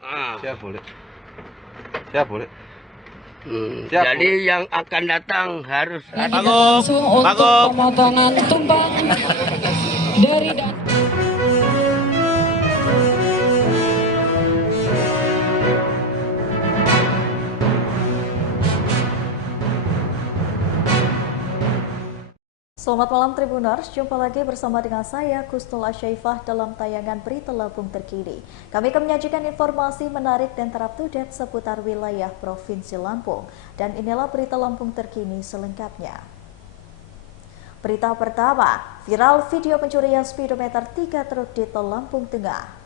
Siap boleh. Siap boleh. Siap, jadi boleh. Yang akan datang harus langsung untuk pemotongan tumpang dari Selamat malam Tribuners, jumpa lagi bersama dengan saya Kustul Asyaifah dalam tayangan Berita Lampung Terkini. Kami akan menyajikan informasi menarik dan terupdate seputar wilayah Provinsi Lampung. Dan inilah Berita Lampung Terkini selengkapnya. Berita pertama, viral video pencurian speedometer 3 truk di Tol Lampung Tengah.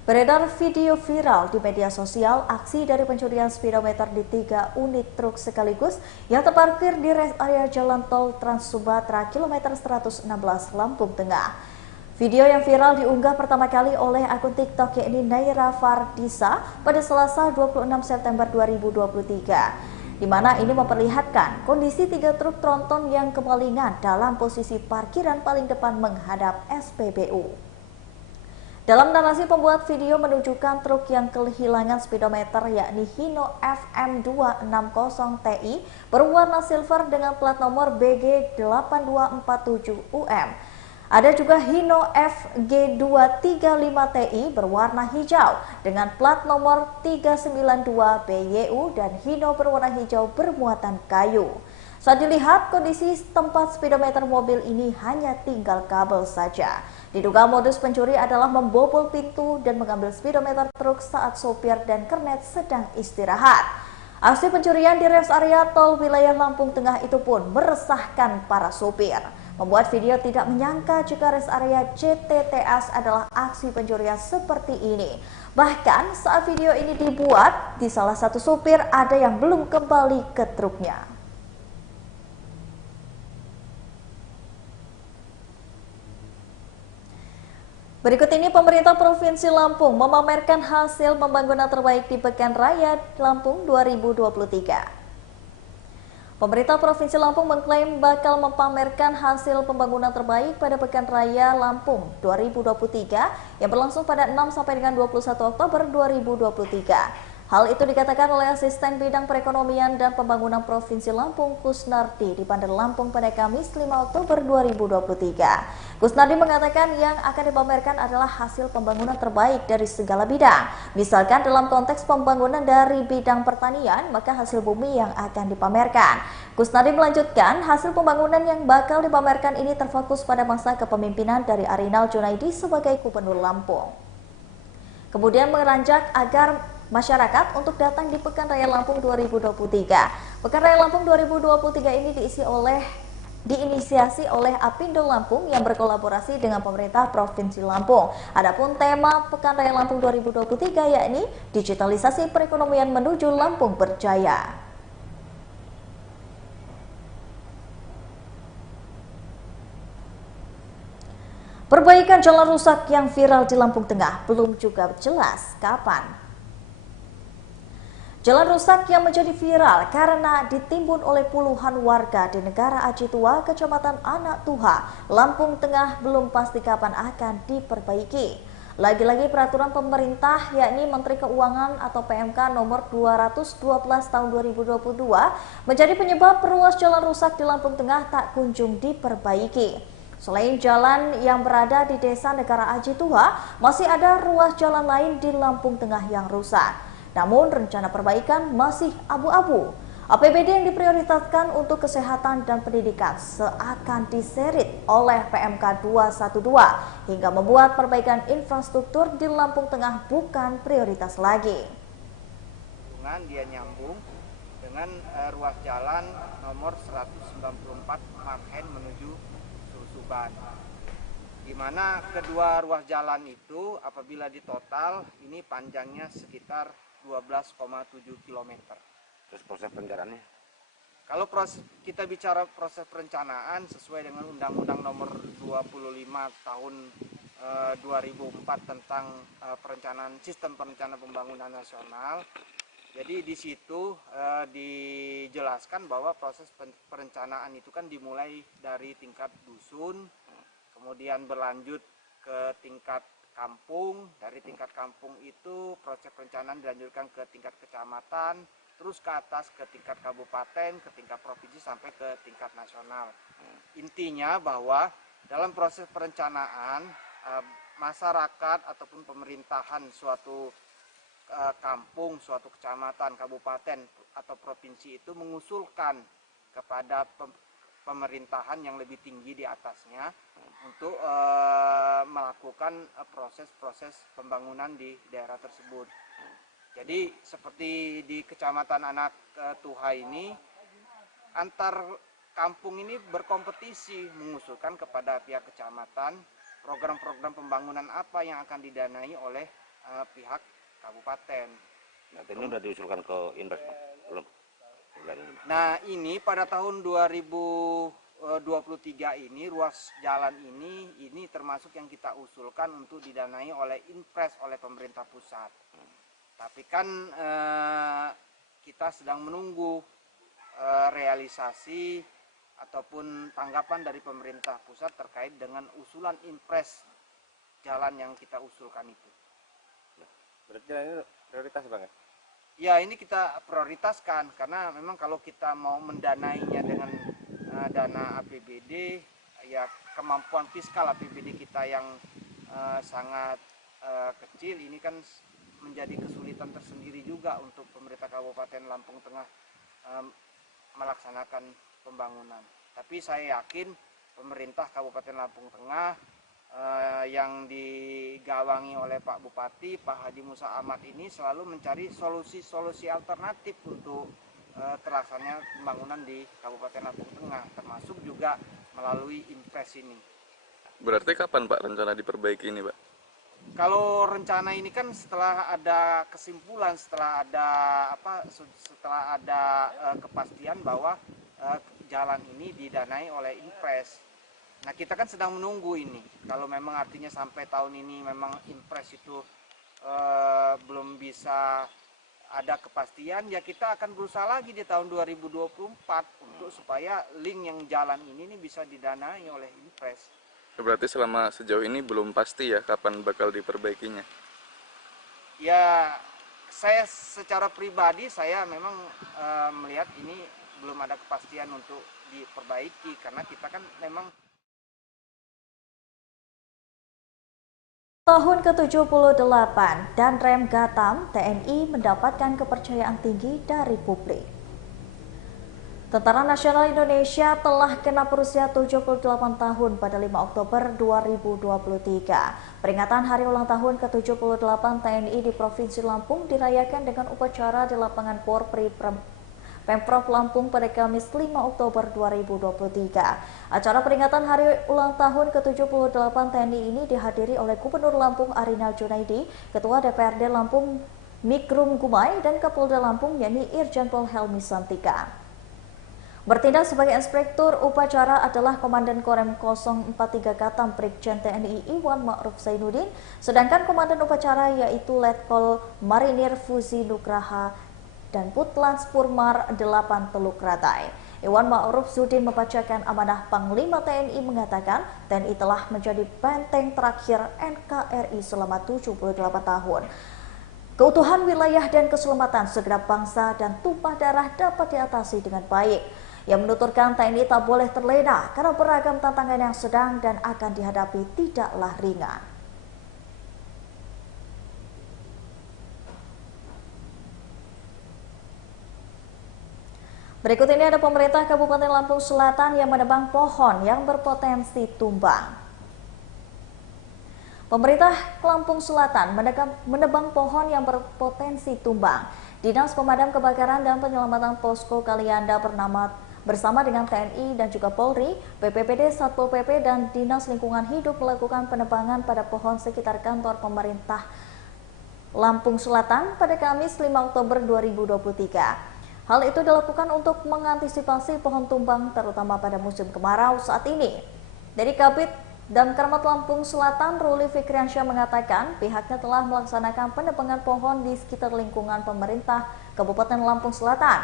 Beredar video viral di media sosial aksi dari pencurian speedometer di 3 unit truk sekaligus yang terparkir di rest area Jalan Tol Trans Sumatera kilometer 116 Lampung Tengah. Video yang viral diunggah pertama kali oleh akun TikTok yakni Naira Fardisa pada Selasa 26 September 2023. Di mana ini memperlihatkan kondisi 3 truk tronton yang kemalingan dalam posisi parkiran paling depan menghadap SPBU. Dalam narasi pembuat video menunjukkan truk yang kehilangan speedometer yakni Hino FM260TI berwarna silver dengan plat nomor BG8247UM. Ada juga Hino FG235TI berwarna hijau dengan plat nomor 392BYU dan Hino berwarna hijau bermuatan kayu. Saat dilihat, kondisi tempat speedometer mobil ini hanya tinggal kabel saja. Diduga modus pencuri adalah membobol pintu dan mengambil speedometer truk saat sopir dan kernet sedang istirahat. Aksi pencurian di rest area tol wilayah Lampung Tengah itu pun meresahkan para sopir. Membuat video tidak menyangka jika rest area JTTS adalah aksi pencurian seperti ini. Bahkan saat video ini dibuat, di salah satu sopir ada yang belum kembali ke truknya. Berikut ini pemerintah Provinsi Lampung memamerkan hasil pembangunan terbaik di Pekan Raya Lampung 2023. Pemerintah Provinsi Lampung mengklaim bakal memamerkan hasil pembangunan terbaik pada Pekan Raya Lampung 2023 yang berlangsung pada 6 sampai dengan 21 Oktober 2023. Hal itu dikatakan oleh Asisten Bidang Perekonomian dan Pembangunan Provinsi Lampung Kusnardi di Bandar Lampung pada Kamis 5 Oktober 2023. Kusnardi mengatakan yang akan dipamerkan adalah hasil pembangunan terbaik dari segala bidang. Misalkan dalam konteks pembangunan dari bidang pertanian, maka hasil bumi yang akan dipamerkan. Kusnardi melanjutkan, hasil pembangunan yang bakal dipamerkan ini terfokus pada masa kepemimpinan dari Arinal Junaidi sebagai Gubernur Lampung. Kemudian meranjak agar masyarakat untuk datang di Pekan Raya Lampung 2023. Pekan Raya Lampung 2023 ini diinisiasi oleh Apindo Lampung yang berkolaborasi dengan pemerintah Provinsi Lampung. Adapun tema Pekan Raya Lampung 2023 yakni digitalisasi perekonomian menuju Lampung Berjaya. Perbaikan jalan rusak yang viral di Lampung Tengah belum juga jelas kapan. Jalan rusak yang menjadi viral karena ditimbun oleh puluhan warga di Negara Aji Tua, Kecamatan Anak Tuha, Lampung Tengah belum pasti kapan akan diperbaiki. Lagi-lagi peraturan pemerintah yakni Menteri Keuangan atau PMK nomor 212 tahun 2022 menjadi penyebab ruas jalan rusak di Lampung Tengah tak kunjung diperbaiki. Selain jalan yang berada di Desa Negara Aji Tua, masih ada ruas jalan lain di Lampung Tengah yang rusak. Namun rencana perbaikan masih abu-abu. APBD yang diprioritaskan untuk kesehatan dan pendidikan seakan diseret oleh PMK 212 hingga membuat perbaikan infrastruktur di Lampung Tengah bukan prioritas lagi. Dia nyambung dengan ruas jalan nomor 194 Marhen menuju Susuban, di mana kedua ruas jalan itu apabila ditotal ini panjangnya sekitar 12,7 km. Terus proses perencanaannya? Kalau kita bicara proses perencanaan sesuai dengan Undang-Undang Nomor 25 Tahun 2004 tentang perencanaan sistem perencanaan pembangunan nasional. Jadi di situ dijelaskan bahwa proses perencanaan itu kan dimulai dari tingkat dusun, kemudian berlanjut ke tingkat kampung. Dari tingkat kampung itu proses perencanaan dilanjutkan ke tingkat kecamatan, terus ke atas ke tingkat kabupaten, ke tingkat provinsi sampai ke tingkat nasional. Intinya bahwa dalam proses perencanaan masyarakat ataupun pemerintahan suatu kampung, suatu kecamatan, kabupaten atau provinsi itu mengusulkan kepada pemerintahan yang lebih tinggi di atasnya untuk melakukan proses-proses pembangunan di daerah tersebut. Jadi seperti di Kecamatan Anak Tuha ini, antar kampung ini berkompetisi mengusulkan kepada pihak kecamatan program-program pembangunan apa yang akan didanai oleh pihak kabupaten. Nah, ini sudah diusulkan ke Inpres belum? Nah, ini pada tahun 2023 ini ruas jalan ini termasuk yang kita usulkan untuk didanai oleh Inpres oleh pemerintah pusat. Tapi kan kita sedang menunggu realisasi ataupun tanggapan dari pemerintah pusat terkait dengan usulan Inpres jalan yang kita usulkan itu. Berarti ini prioritas Bang ya? Ya, ini kita prioritaskan karena memang kalau kita mau mendanainya dengan dana APBD, ya kemampuan fiskal APBD kita yang sangat kecil, ini kan menjadi kesulitan tersendiri juga untuk pemerintah Kabupaten Lampung Tengah melaksanakan pembangunan. Tapi saya yakin pemerintah Kabupaten Lampung Tengah yang digawangi oleh Pak Bupati, Pak Haji Musa Ahmad ini selalu mencari solusi-solusi alternatif untuk terlaksananya pembangunan di Kabupaten Lampung Tengah, termasuk juga melalui Inpres ini. Berarti kapan Pak rencana diperbaiki ini Pak? Kalau rencana ini kan setelah ada kesimpulan, setelah ada kepastian bahwa jalan ini didanai oleh Inpres. Nah, kita kan sedang menunggu ini. Kalau memang artinya sampai tahun ini memang Inpres itu belum bisa ada kepastian, ya kita akan berusaha lagi di tahun 2024 untuk supaya link yang jalan ini bisa didanai oleh Inpres. Berarti selama sejauh ini belum pasti ya kapan bakal diperbaikinya? Ya, saya secara pribadi saya memang melihat ini belum ada kepastian untuk diperbaiki karena kita kan memang Tahun ke-78 dan Rem Gatam TNI mendapatkan kepercayaan tinggi dari publik. Tentara Nasional Indonesia telah genap berusia 78 tahun pada 5 Oktober 2023. Peringatan hari ulang tahun ke-78 TNI di Provinsi Lampung dirayakan dengan upacara di lapangan Porpri Pemprov Lampung pada Kamis 5 Oktober 2023. Acara peringatan hari ulang tahun ke-78 TNI ini dihadiri oleh Gubernur Lampung Arinal Junaidi, Ketua DPRD Lampung Mikrum Gumai, dan Kapolda Lampung yakni Irjen Pol Helmi Santika. Bertindak sebagai inspektur upacara adalah Komandan Korem 043 Gatam Brigjen TNI Iwan Ma'ruf Zainuddin, sedangkan Komandan upacara yaitu Letkol Marinir Fuzi Nugraha dan Putlans Purmar 8 Teluk Ratai. Iwan Ma'ruf Zudin membacakan amanah Panglima TNI mengatakan TNI telah menjadi benteng terakhir NKRI selama 78 tahun. Keutuhan wilayah dan keselamatan segenap bangsa dan tumpah darah dapat diatasi dengan baik. Yang menuturkan TNI tak boleh terlena karena beragam tantangan yang sedang dan akan dihadapi tidaklah ringan. Berikut ini ada pemerintah Kabupaten Lampung Selatan yang menebang pohon yang berpotensi tumbang. Pemerintah Lampung Selatan menebang pohon yang berpotensi tumbang. Dinas Pemadam Kebakaran dan Penyelamatan Posko Kalianda bersama dengan TNI dan juga Polri, BPBD, Satpol PP, dan Dinas Lingkungan Hidup melakukan penebangan pada pohon sekitar kantor pemerintah Lampung Selatan pada Kamis 5 Oktober 2023. Hal itu dilakukan untuk mengantisipasi pohon tumbang terutama pada musim kemarau saat ini. Dari Kabid Damkaramat Lampung Selatan, Ruli Fikriansyah mengatakan pihaknya telah melaksanakan penebangan pohon di sekitar lingkungan pemerintah Kabupaten Lampung Selatan.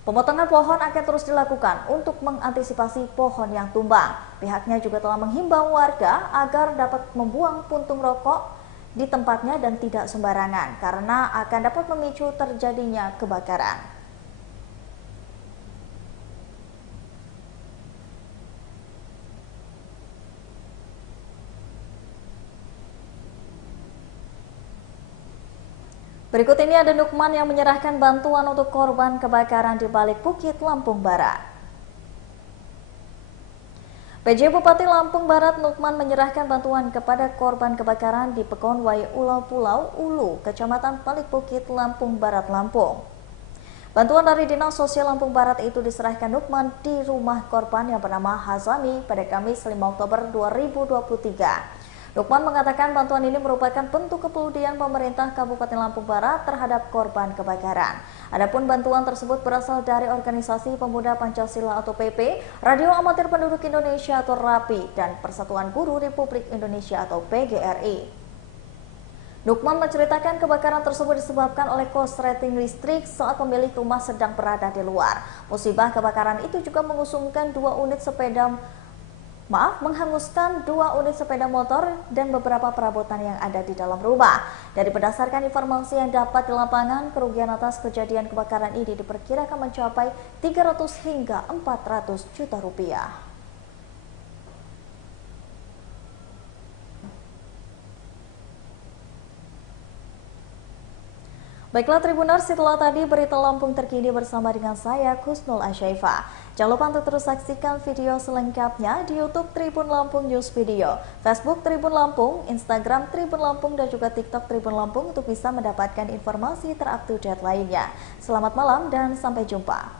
Pemotongan pohon akan terus dilakukan untuk mengantisipasi pohon yang tumbang. Pihaknya juga telah menghimbau warga agar dapat membuang puntung rokok di tempatnya dan tidak sembarangan karena akan dapat memicu terjadinya kebakaran. Berikut ini ada Nukman yang menyerahkan bantuan untuk korban kebakaran di Balik Bukit, Lampung Barat. PJ Bupati Lampung Barat Nukman menyerahkan bantuan kepada korban kebakaran di Pekonwai Ulau Pulau Ulu, Kecamatan Balik Bukit, Lampung Barat, Lampung. Bantuan dari Dinas Sosial Lampung Barat itu diserahkan Nukman di rumah korban yang bernama Hazami pada Kamis 5 Oktober 2023. Nukman mengatakan bantuan ini merupakan bentuk kepedulian pemerintah Kabupaten Lampung Barat terhadap korban kebakaran. Adapun bantuan tersebut berasal dari Organisasi Pemuda Pancasila atau PP, Radio Amatir Penduduk Indonesia atau RAPI, dan Persatuan Guru Republik Indonesia atau PGRI. Nukman menceritakan kebakaran tersebut disebabkan oleh korsleting listrik saat pemilik rumah sedang berada di luar. Musibah kebakaran itu juga menghanguskan 2 unit sepeda motor dan beberapa perabotan yang ada di dalam rumah. Dari berdasarkan informasi yang dapat di lapangan, kerugian atas kejadian kebakaran ini diperkirakan mencapai 300 hingga 400 juta rupiah. Baiklah Tribuners, setelah tadi berita Lampung terkini bersama dengan saya Kusnul Asyaifah. Jangan lupa untuk terus saksikan video selengkapnya di YouTube Tribun Lampung News Video, Facebook Tribun Lampung, Instagram Tribun Lampung, dan juga TikTok Tribun Lampung untuk bisa mendapatkan informasi terupdate lainnya. Selamat malam dan sampai jumpa.